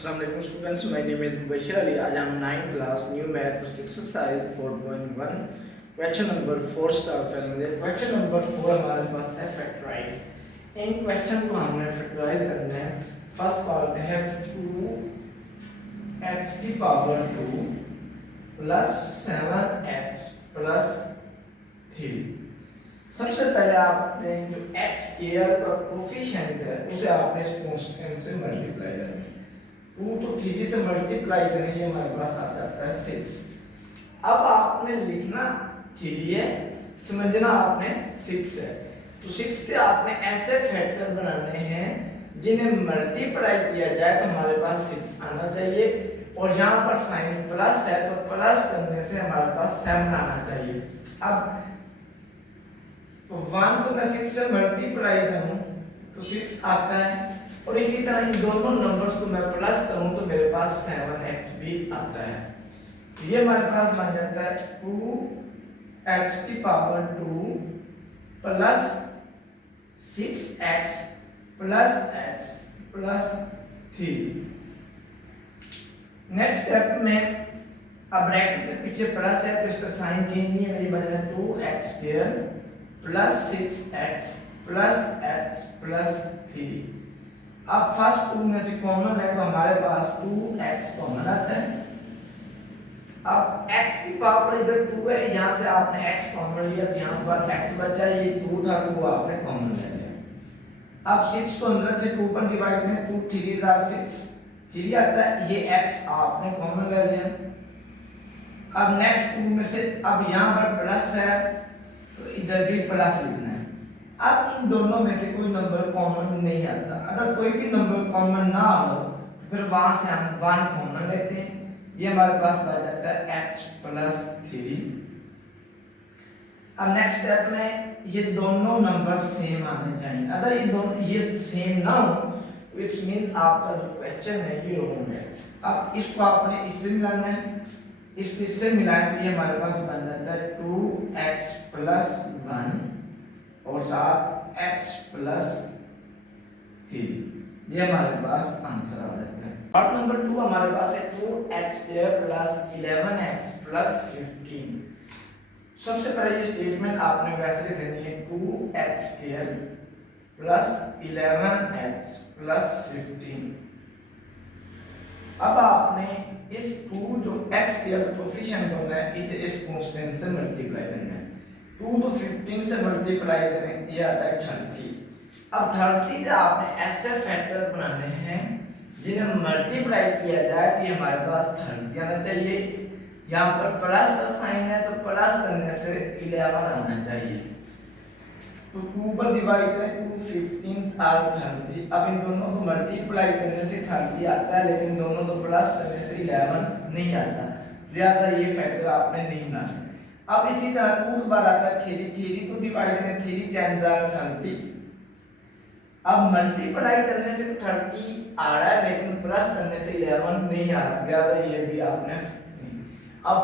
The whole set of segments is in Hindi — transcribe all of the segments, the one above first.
Assalamualaikum students, my name is Mubashir Ali. आज हम 9th class new math exercise 4.1 question number 4 start करेंगे। क्वेश्चन नंबर 4 हमारे पास है फैक्टराइज। इन क्वेश्चन को हमने फैक्टराइज करना है। फर्स्ट पार्ट है 2x की पावर 2 प्लस 7x प्लस 3। सबसे पहले आपने जो x स्क्वायर का कोफिशिएंट है उसे आपने इस कांस्टेंट से मल्टीप्लाई करना है। 2 तो 3 से मल्टीप्लाई करेंगे हमारे पास आ जाता है 6। अब आपने लिखना 3 है, समझना आपने 6 है। तो 6 के आपने ऐसे फैक्टर बनाने हैं जिन्हें मल्टीप्लाई किया जाए तो हमारे पास 6 आना चाहिए, और यहाँ पर साइन प्लस है तो प्लस करने से हमारे पास 7 आना चाहिए। अब तो 1 को मैं 6 से मल्टीप्लाई करूं तो 6 आता है, और इसी तरह इन दोनों नंबर्स को मैं प्लस करूं तो मेरे पास 7x भी आता है। ये हमारे पास बन जाता है 2x की power 2 plus 6x plus x plus 3। Next step में अब ब्रैकेट के पीछे प्लस है तो इसका साइन चेंज नहीं है, मेरी बन जाए 2x square plus 6x plus x plus 3। अब फर्स्ट 2 में से कॉमन है तो हमारे पास 2x कॉमन आता है। अब x की पावर इधर 2 है, यहाँ से आपने x कॉमन लिया तो यहाँ पर x बचा, ये 2 था 2 आपने कॉमन ले लिया। अब 6 को अंदर से 2 पर डिवाइड करें, 2 3 आर 6, 3 आता है, ये x आपने कॉमन ले लिया। अब नेक्स्ट 2 में से अब यहाँ पर प्लस है तो इधर भी प्लस लिखना है। अब इन दोनों में से कोई नंबर कॉमन नहीं आता। अगर कोई भी नंबर कॉमन ना हो तो फिर वहां से हम 1 कॉमन लेते हैं, ये हमारे पास बच जाता है x प्लस 3। अब नेक्स्ट स्टेप में ये दोनों नंबर सेम आने चाहिए। अगर ये दोनों ये सेम ना हो तो इट्स मींस आपका जो क्वेश्चन है ये रॉन्ग है। अब इसको आपने इससे मिलाना है, इसको इससे मिलाएं तो ये हमारे पास बन जाता है 2x प्लस 1 और साथ x प्लस 3। ये हमारे पास आंसर आ जाता है। पार्ट नंबर 2 हमारे पास है 2x square plus 11x plus 15। सबसे पहले ये स्टेटमेंट आपने वैसे लिखनी है 2x square plus 11x plus 15। अब आपने इस 2 जो x स्क्वायर का कोफिशिएंट होना है इसे इस कांस्टेंट से मल्टीप्लाई करना है। 2 तो 15 से मल्टीप्लाई करें, ये आता है 30। अब 30 का आपने ऐसे फैक्टर बनाने हैं जिन्हें मल्टीप्लाई किया जाए तो ये हमारे पास 30 आना चाहिए। यहाँ पर प्लस का साइन है तो प्लस करने से 11 आना चाहिए। तो 2 पर डिवाइड करें 2 15 और 30। अब इन दोनों को मल्टीप्लाई करने से 30 आता है, लेकिन दोनों को प्लस करने से 11 नहीं आता, लिहाजा ये फैक्टर आपने नहीं बनाना। अब इसी तरह 2 बार आता है 3 को डिवाइड करें 3 10 30। अब मल्टीप्लाई करने से 30 आ रहा है लेकिन प्लस करने से 11 नहीं आ रहा, लिहाजा ये भी आपने नहीं। अब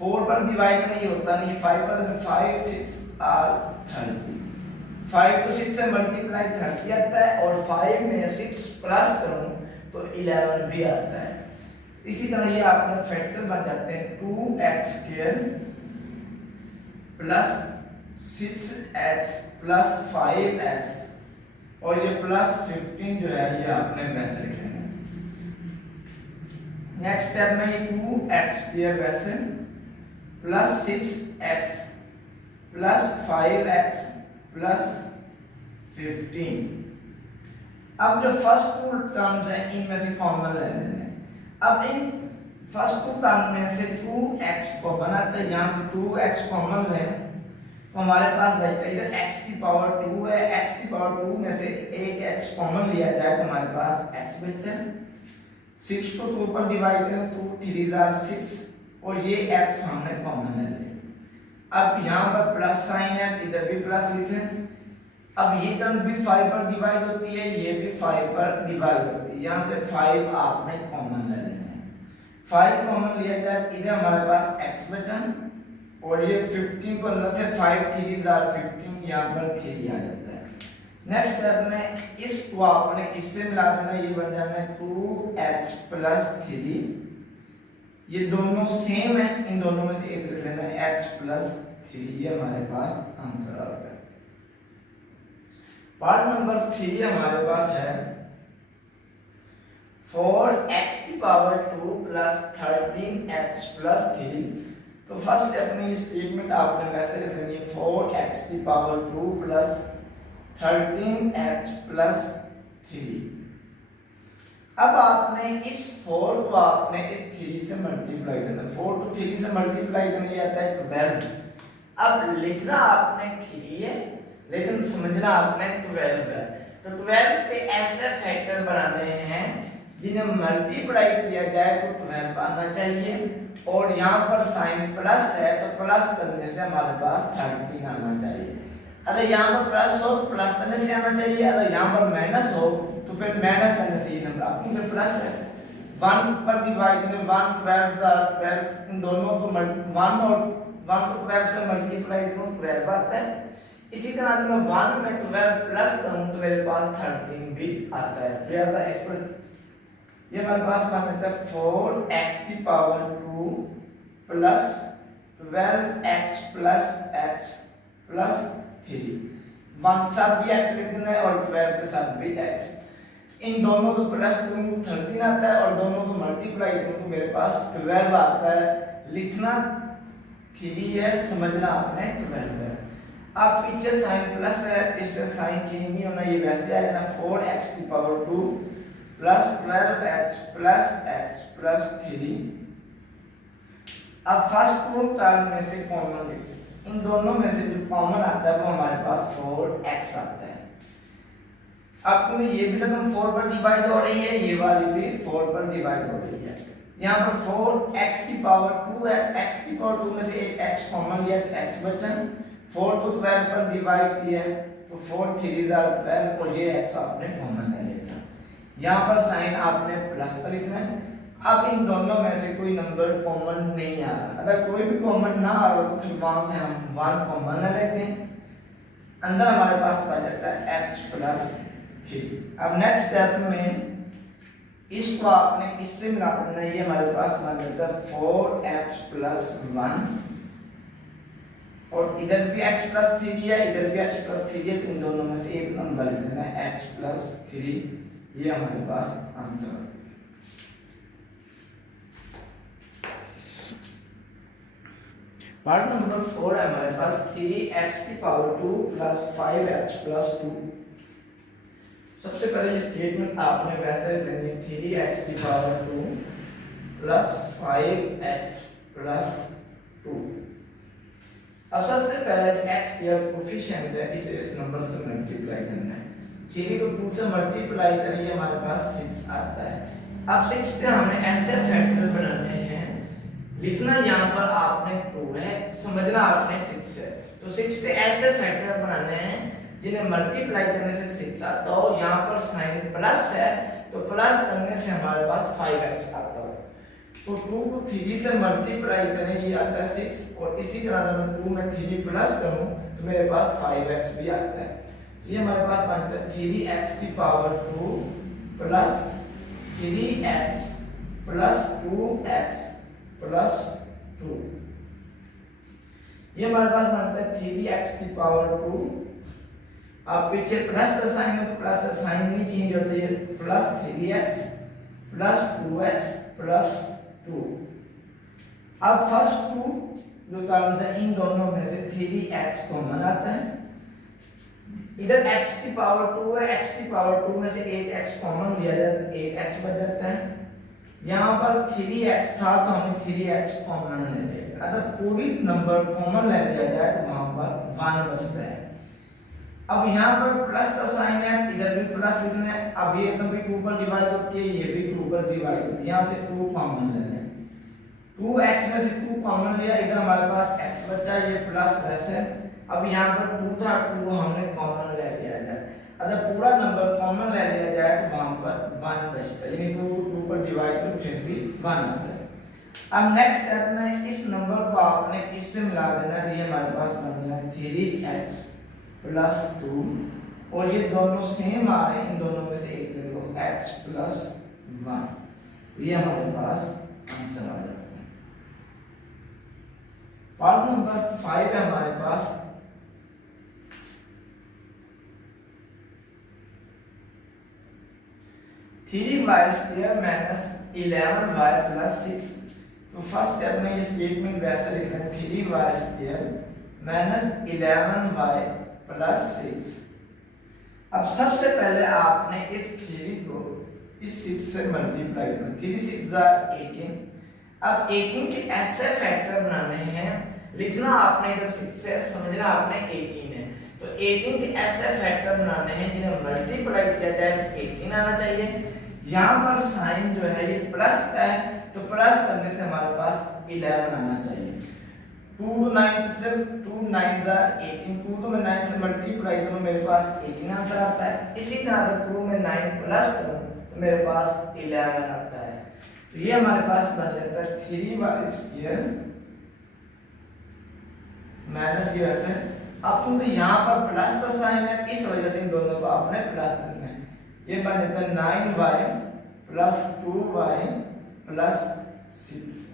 4 पर डिवाइड करें ये होता नहीं, 5 पर 5 6 और 30। 5 को 6 से मल्टीप्लाई 30 आता है, और 5 में 6 प्लस करूं तो 11 भी आता है। इसी तरह ये आपने फैक्टर बन जाते हैं 2x square plus 6x plus 5x, और ये प्लस 15 जो है ये आपने वैसे लिखना है। नेक्स्ट स्टेप में ये 2x स्क्वायर वैसे plus 6x plus 5x plus 15। अब जो फर्स्ट 2 टर्म्स हैं इनमें से कॉमन ले लेना है। अब इन फर्स्ट 2 टर्म में से 2x कॉमन आता है, यहाँ से 2x कॉमन लें तो हमारे पास बचता है इधर x की पावर 2 है, x की पावर 2 में से एक x कॉमन लिया जाए तो हमारे पास x बचता है। 6 को 2 पर डिवाइड करें 2 3 आर 6, और ये x हमने कॉमन ले लिया। अब यहाँ पर प्लस साइन है, इधर भी प्लस लिखें। अब ये टर्म भी 5 पर डिवाइड होती है, ये भी 5 पर डिवाइड होती है, यहाँ से 5 आपने कॉमन ले लेना है। 5 कॉमन लिया जाए, इधर हमारे पास x बचा, और ये 15 को अंदर थे 5 3 आर 15, यहाँ पर 3 आ जाता है। नेक्स्ट स्टेप में इसको आपने इससे मिला देना, ये बन जाना है 2x प्लस 3। ये दोनों सेम है, इन दोनों में से एक लिख लेना x प्लस 3। ये हमारे पास आंसर आ गया। पार्ट नंबर 3 हमारे पास है 4x की पावर 2 प्लस 13x प्लस 3। तो फर्स्ट स्टेप में ये स्टेटमेंट आपने वैसे लिख लेनी है 4x की पावर 2 प्लस 13x प्लस 3। अब आपने इस 4 को आपने इस 3 से मल्टीप्लाई करना। 4 को 3 से मल्टीप्लाई करने ये आता है 12। अब लिखना आपने 3 है लेकिन समझना आपने 12 है। तो 12 के ऐसे फैक्टर बनाने हैं जिन्हें मल्टीप्लाई किया जाए तो 12 आना चाहिए, और यहाँ पर साइन प्लस है तो प्लस करने से हमारे पास 13 आना चाहिए। अगर यहाँ पर प्लस हो तो प्लस करने से आना चाहिए, अगर यहाँ पर माइनस हो तो फिर माइनस करने से ये नंबर आपको फिर प्लस है। 1 पर डिवाइड करें, 1 12 12, इन दोनों को 1 और 1 को 12 से मल्टीप्लाई करूं 12 आता है। इसी तरह अगर मैं 1 में 12 प्लस करूं तो मेरे पास 13 भी आता है। ज्यादा इस पर ये हमारे पास बन जाता है 4x की power 2 plus 12x plus x plus 3। 1 साथ भी x लिख देना है और 12 के साथ भी x। इन दोनों को प्लस करूँ 13 आता है और दोनों को मल्टीप्लाई करूँ तो मेरे पास 12 आता है। लिखना 3 है, समझना आपने 12 है। अब पीछे साइन प्लस है, इससे साइन चेंज नहीं होना, ये वैसे आ जाना 4x की power 2 plus 12x plus x plus 3। अब फर्स्ट टू टर्म में से कॉमन लेते हैं, इन दोनों में से जो कॉमन आता है वो हमारे पास 4x आता है। अब तुम्हें ये भी रकम 4 पर डिवाइड हो रही है, ये वाली भी 4 पर डिवाइड हो रही है। यहाँ पर 4x की पावर 2 है, x की पावर 2 में से एक x कॉमन लिया तो x बचा। 4 को 12 पर डिवाइड किया तो 4 3 12 और ये x आपने कॉमन ले लेना। यहाँ पर साइन आपने प्लस का लिखना है। अब इन दोनों में से कोई नंबर कॉमन नहीं आ रहा, अगर कोई भी कॉमन ना आ रहा तो फिर वहां से हम 1 कॉमन ले लेते हैं, अंदर हमारे पास आ जाता है x प्लस 3। अब नेक्स्ट स्टेप में इसको आपने इससे मिला देना, ये हमारे पास बन जाता है 4x प्लस 1 और इधर भी x प्लस 3 है, इधर भी x प्लस 3 है, तो इन दोनों में से एक नंबर लिख देना है x प्लस 3। ये हमारे पास आंसर है। पार्ट नंबर 4 है हमारे पास 3x की पावर 2 प्लस 5x प्लस 2। सबसे पहले ये स्टेटमेंट आपने वैसे लेनी 3x की पावर 2 प्लस 5x प्लस 2। अब सबसे पहले x का कोफिशिएंट है, इसे इस नंबर से मल्टीप्लाई करना है। 3 को 2 से मल्टीप्लाई करेंगे हमारे पास 6 आता है। अब 6 से हमें ऐसे फैक्टर बनाने हैं, लिखना यहाँ पर आपने 2 है, समझना आपने 6 है। तो 6 से ऐसे फैक्टर बनाने हैं जिन्हें मल्टीप्लाई करने से 6 आता हो। यहाँ पर साइन प्लस है तो प्लस करने से हमारे पास 5x आता हो। तो 2 को 3 से मल्टीप्लाई करें, ये आता है 6, और इसी तरह अगर मैं 2 में 3 प्लस करूं तो मेरे पास 5x भी आता है। तो ये हमारे पास बनता है 3x की power 2 plus 3x plus 2x plus 2। ये हमारे पास बनता है 3x की पावर 2। अब पीछे प्लस का साइन है तो प्लस का साइन नहीं चेंज होता है, plus 3x plus 2x plus 2। अब फर्स्ट 2 जो टर्म्स है इन दोनों में से 3x कॉमन आता है। इधर x की पावर 2 है, x की पावर 2 में से 8x कॉमन लिया जाए तो 8x बच जाता है। यहाँ पर 3x था तो हमें 3x कॉमन ले लिया। अगर पूरी नंबर कॉमन ले लिया जाए तो वहां पर 1 बचता है। अब यहाँ पर प्लस का साइन है, इधर भी प्लस लिखना है। अब ये एकदम भी 2 पर डिवाइड होती है, ये भी 2 पर डिवाइड होती है। यहाँ से 2 कॉमन ले लें, 2x में से 2 कॉमन लिया, इधर हमारे पास x बचा, ये प्लस वैसे। अब यहाँ पर 2 था, 2 हमने कॉमन ले लिया जाए। अगर पूरा नंबर कॉमन ले लिया जाए तो वहां पर 1 बचता है, यानी 2 को 2 पर डिवाइड करो फिर भी 1 आता है। अब नेक्स्ट स्टेप में इस नंबर को आपने इससे मिला देना, तो ये हमारे पास बन गया 3x प्लस 2 और ये दोनों सेम आ रहे हैं, इन दोनों में से एक ले लो x प्लस 1, ये हमारे पास आंसर आ जाता है। पार्ट नंबर 5 है हमारे पास, three Y square minus 11y plus 6। तो फर्स्ट स्टेप में ये स्टेटमेंट वैसे लिख रहे हैं, three Y square minus 11y plus 6। अब सबसे पहले आपने इस थ्री को इस 6 से मल्टीप्लाई करना, 3 6 18। अब 18 के ऐसे फैक्टर बनाने हैं, लिखना आपने इधर 6 से, समझना आपने 18 है, तो 18 के ऐसे फैक्टर बनाने हैं जिन्हें मल्टीप्लाई किया जाए तो 18 आना चाहिए। यहाँ पर साइन जो है ये प्लस है, तो प्लस करने से हमारे पास 11 आना चाहिए। 2 9 से 2 9 जा 18, 2 तो मैं 9 से मल्टीप्लाई करूं मेरे पास 18 आंसर आता है। इसी तरह अगर 2 में 9 प्लस करूं तो मेरे पास 11 आता है। तो ये हमारे पास बन जाता है 3y स्क्वायर माइनस की वजह से, अब क्योंकि यहाँ पर प्लस का साइन है इस वजह से इन दोनों को आपने प्लस करना है। ये बन जाता है 9y plus 2y plus 6।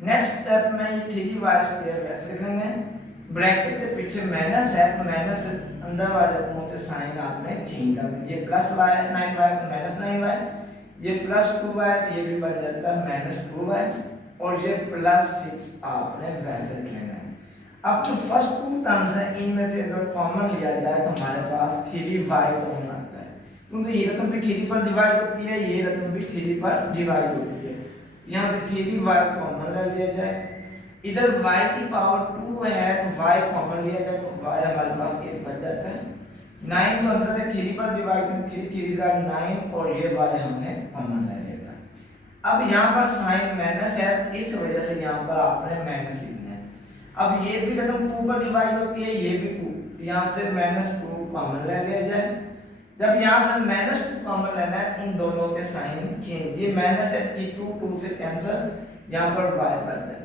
Next step में ये 3y स्क्वायर वैसे लिखेंगे, ब्रैकेट के पीछे माइनस है तो माइनस से अंदर वाले पॉइंट साइन आपने चेंज करना। ये प्लस y है 9y तो माइनस 9y, ये प्लस 2y तो ये भी बन जाता है माइनस 2y, और ये प्लस 6 आपने वैसे लिखना है। अब जो फर्स्ट टू टर्म्स है इनमें से अगर कॉमन लिया जाए तो हमारे पास 3y कॉमन आता है, क्योंकि ये रकम भी 3 पर डिवाइड होती है, ये रकम भी 3 पर डिवाइड होती है। यहाँ से 3y कॉमन ले लिया जाए, इधर y की पावर 2 है तो y कॉमन लिया जाए तो y हमारे पास 1 बच जाता है। 9 को अंदर से 3 पर डिवाइड करें, 3 3 9 और ये y हमने कॉमन ले लिया। अब यहाँ पर साइन माइनस है, इस वजह से यहाँ पर आपने माइनस लिखना है। अब ये भी रकम 2 पर डिवाइड होती है, ये भी 2, यहाँ से -2 कॉमन ले लिया जाए। जब यहाँ से -2 कॉमन लेना है, इन दोनों के साइन चेंज, ये माइनस है, ये 2 से कैंसिल, यहाँ पर y बच जाता है।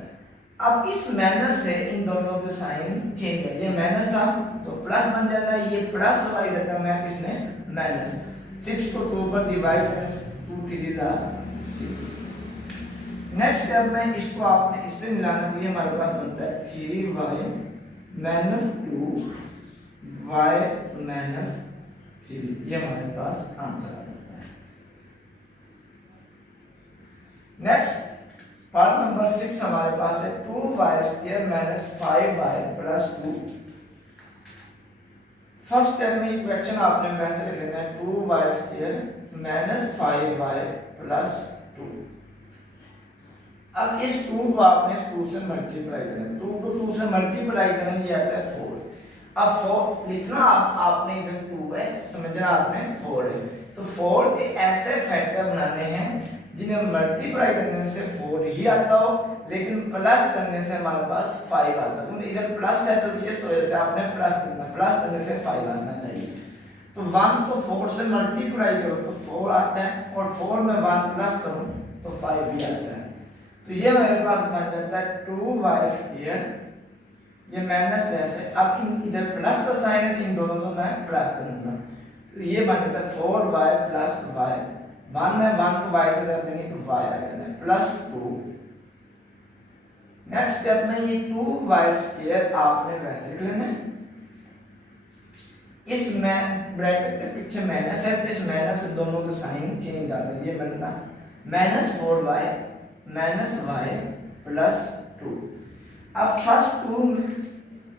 अब इस माइनस से इन दोनों के साइन चेंज है, ये माइनस था तो प्लस बन जाता है, ये प्लस वाई रकम है किसने माइनस। 6 को 2 पर डिवाइड करें, 2 3 जा 6। नेक्स्ट स्टेप में इसको आपने इससे मिलाना चाहिए, हमारे पास बनता है 3y माइनस 2y माइनस 3, ये हमारे पास आंसर आ जाता है। नेक्स्ट पार्ट नंबर 6 हमारे पास है 2y square minus 5y plus 2। First step में इक्वेशन आपने वैसे लिख लेना है 2y square minus 5y plus 2। अब इस 2 को आपने इस 2 से मल्टीप्लाई करना, 2 को 2 से मल्टीप्लाई करेंगे ये आता है 4। अब 4 लिखना आपने इधर 2 है, समझना आपने 4 है, तो 4 के ऐसे फैक्टर बनाने हैं जिन्हें मल्टीप्लाई करने से 4 ही आता हो, लेकिन प्लस करने से हमारे पास 5 आता है, क्योंकि इधर प्लस है तो इस वजह से आपने प्लस करना, प्लस करने से 5 आना चाहिए। तो 1 को 4 से मल्टीप्लाई करो तो 4 आता है, और 4 में 1 प्लस करूं तो 5 भी आता है। तो ये मेरे पास बन जाता है 2y स्क्वायर, ये माइनस वैसे, अब इन इधर प्लस का साइन है, इन दोनों को मैं प्लस करूंगा, तो ये बन जाता है 4y प्लस y, 1 है 1 को y से कर देंगे तो y आएगा प्लस 2। नेक्स्ट स्टेप में ये 2y स्क्वायर आपने वैसे लिख लेना है, इसमें ब्रैकेट के पीछे माइनस है, इस माइनस से दोनों के साइन चेंज कर देंगे, ये बनना -4y माइनस y प्लस 2। अब फर्स्ट 2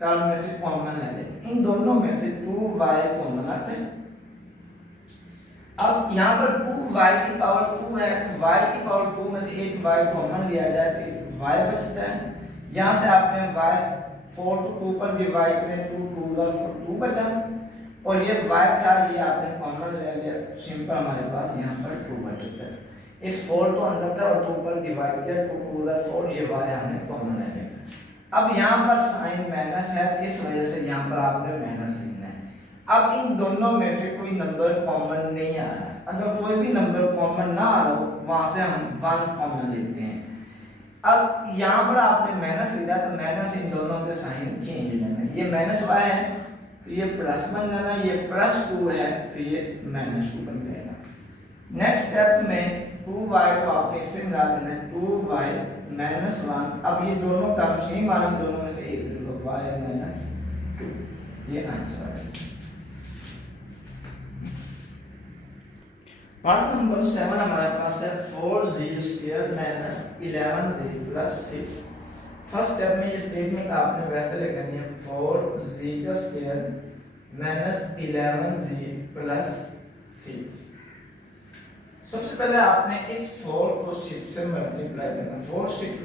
टर्म में से कॉमन ले लेते, इन दोनों में से 2y कॉमन आते हैं। अब यहाँ पर 2y की पावर 2 है, तो y की पावर 2 में से एक y कॉमन लिया जाए तो y बचता है। यहाँ से आपने y 4 को 2 पर डिवाइड करें, 2 2 4 2 बचा, और ये y था ये आपने कॉमन ले लिया, सिंपल हमारे पास यहाँ पर 2 बचता है। इस 4 को अंदर था और 2 पर डिवाइड किया, 2 2 4 ये y हमने कॉमन ले लिया। अब यहाँ पर साइन माइनस है, इस वजह से यहाँ पर आपने माइनस लिखना है। अब इन दोनों में से कोई नंबर कॉमन नहीं आ रहा, अगर कोई भी नंबर कॉमन ना आ रहा हो वहां से हम 1 कॉमन लेते हैं। अब यहाँ पर आपने माइनस लिखा तो माइनस इन दोनों के साइन चेंज हो जाएंगे, ये -y है तो ये प्लस बन जाना, ये +2 है तो ये -2 बन जाएगा। नेक्स्ट स्टेप में 2y को आपने इससे मिला देना है, 2y - 1। अब ये दोनों टर्म सेम आ रहे, दोनों में से एक देखो y -2, ये आंसर है। पार्ट नंबर 7 हमारे पास है 4z² - 11z + 6। फर्स्ट स्टेप में ये स्टेटमेंट आपने वैसे लिखनी है 4z² - 11z + 6। सबसे पहले आपने इस 4 को 6 से मल्टीप्लाई करना। 4 6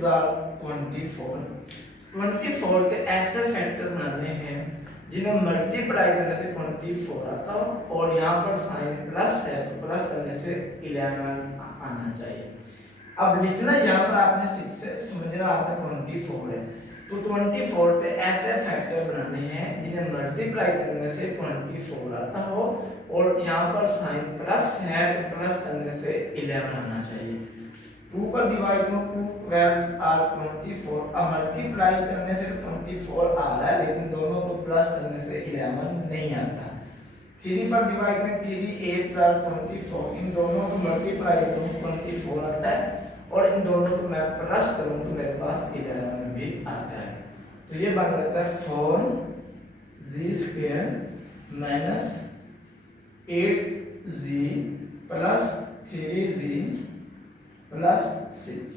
24। 24 के ऐसे फैक्टर बनाने हैं जिन्हें मल्टीप्लाई करने से 24 आता हो और यहाँ पर साइन प्लस है तो प्लस करने से 11 आना चाहिए। अब लिखना यहाँ पर आपने 6 से, समझना आपने 24 है तो 24 के ऐसे फैक्टर बनाने हैं जिन्हें मल्टीप्लाई करने से 24 आता हो और यहाँ पर साइन प्लस है तो प्लस करने से 11 आना चाहिए। 2 पर डिवाइड करो, 2 12 24। अब मल्टीप्लाई करने से 24 आ रहा है लेकिन दोनों को प्लस करने से 11 नहीं आता। 3 पर डिवाइड करें, 3 8 24। इन दोनों को मल्टीप्लाई करूं 24 आता है और इन दोनों को मैं प्लस करूं तो मेरे पास 11 भी आता है। तो ये बन जाता है 4z² - 8z + 3z + 6।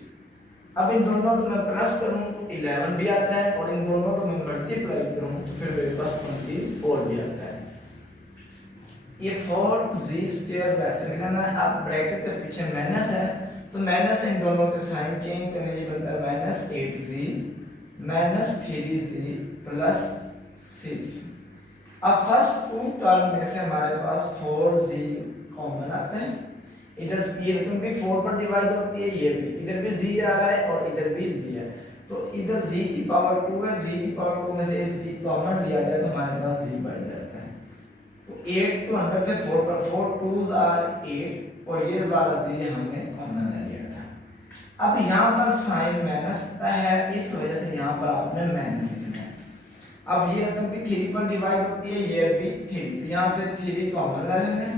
अब इन दोनों को मैं प्लस करूं तो 11 भी आता है और इन दोनों को मैं मल्टीप्लाई करूं तो फिर मेरे पास 24 भी आता है। ये 4z² वैसे लिखना है। अब ब्रैकेट के पीछे माइनस है तो माइनस इन दोनों के साइन चेंज करने, ये बनता है -8z - 3z + 6। अब फर्स्ट 2 टर्म में से हमारे पास 4z कॉमन आता है। इधर ये रकम भी 4 पर डिवाइड होती है, ये भी इधर भी z आ रहा है और इधर भी z है तो इधर z की पावर 2 है, z की पावर 2 में से एक z कॉमन लिया जाए तो हमारे पास z बन जाता है। तो 8 तो 100 से 4 पर 4 2s are 8 और ये वाला z हमने कॉमन ले लिया था। अब यहाँ पर साइन माइनस है, इस वजह से यहाँ पर आपने माइनस लिखना है। अब ये रकम भी 3 पर डिवाइड होती है, ये भी 3, तो यहाँ से 3 कॉमन ले लेंगे।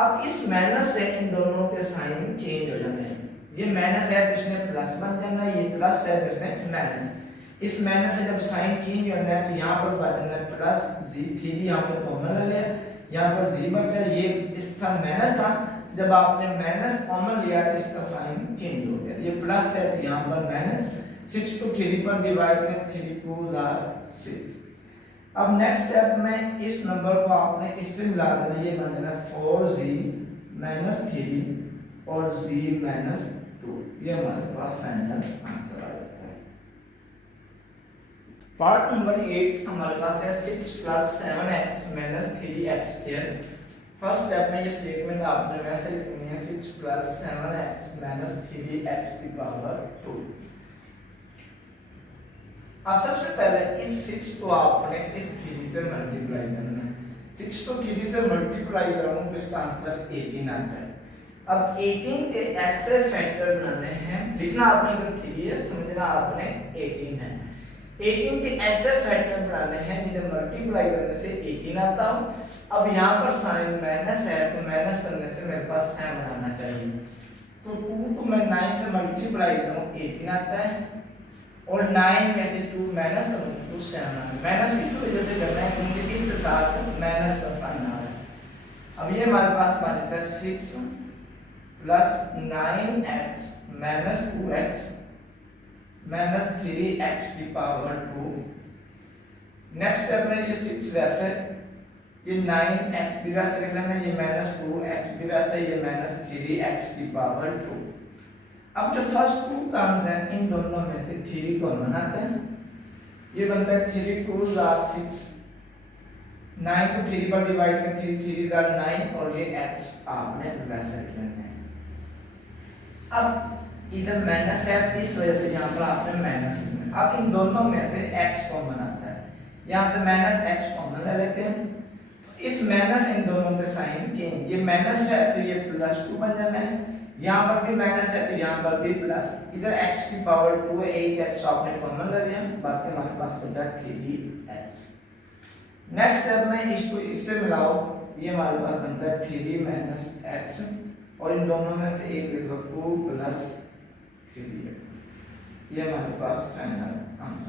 अब इस माइनस से इन दोनों के साइन चेंज हो जाते हैं। ये माइनस है तो इसमें प्लस बन जाना, ये प्लस है तो इसमें माइनस। इस माइनस से जब साइन चेंज होना है तो यहाँ पर बन जाना प्लस z, 3 हमने कॉमन ले लिया, यहाँ पर z बच जाए। ये इसका माइनस था, जब आपने माइनस कॉमन लिया तो इसका साइन चेंज हो गया। ये प्लस है तो यहाँ पर माइनस। 6 को 3 पर डिवाइड करें, 3 2s are 6। अब नेक्स्ट स्टेप में इस नंबर को आपने इससे मिला देना, ये बन जाना 4z - 3 और z - 2। ये हमारे पास फाइनल आंसर आ जाता है। पार्ट नंबर 8 हमारे पास है 6 + 7x - 3x²। फर्स्ट स्टेप में ये स्टेटमेंट आपने वैसे लिखनी है 6 + 7x - 3x²। अब सबसे पहले इस 6 को आपने इस 3 से मल्टीप्लाई करना है। 6 को 3 से मल्टीप्लाई करूं तो इसका आंसर 18 आता है। अब 18 के ऐसे फैक्टर बनाने हैं, लिखना आपने इधर 3 है, समझना आपने 18 है। 18 के ऐसे फैक्टर बनाने हैं जिन्हें मल्टीप्लाई करने से 18 आता हो। अब यहाँ पर साइन माइनस है तो माइनस करने से मेरे पास 7 आना चाहिए। तो 2 को मैं 9 से मल्टीप्लाई करूं 18 आता है और 9 में से 2 माइनस करूं तो 7 आना है। माइनस इस वजह से करना है क्योंकि इसके साथ माइनस का साइन आ रहा है। अब ये हमारे पास बन जाता है 6 + 9x - 2x - 3x²। Next step में ये 6 वैसे, ये 9x भी वैसे लिख लेना, ये -2x भी वैसे, ये -3x²। अब जो फर्स्ट 2 टर्म्स हैं इन दोनों में से 3 कॉमन आते हैं। ये बनता है 3 2s are 6। 9 को 3 पर डिवाइड करें, 3 3s are 9 और ये x आपने वैसे लिखना है। अब इधर माइनस है इस वजह से यहाँ पर आपने माइनस लिखना है। अब इन दोनों में से x कॉमन आता है, यहाँ से -x कॉमन ले लेते हैं। तो इस माइनस इन दोनों के साइन चेंज, ये माइनस है तो ये +2 बन जाना है, यहाँ पर भी माइनस है तो यहाँ पर भी प्लस। इधर x² है, एक x आपने कॉमन ले लिया, बाकी हमारे पास बचा 3x। नेक्स्ट स्टेप में इसको इससे मिलाओ, ये हमारे पास बनता है 3 माइनस एक्स, और इन दोनों में से एक लिख लो 2 प्लस 3x। ये हमारे पास फाइनल आंसर।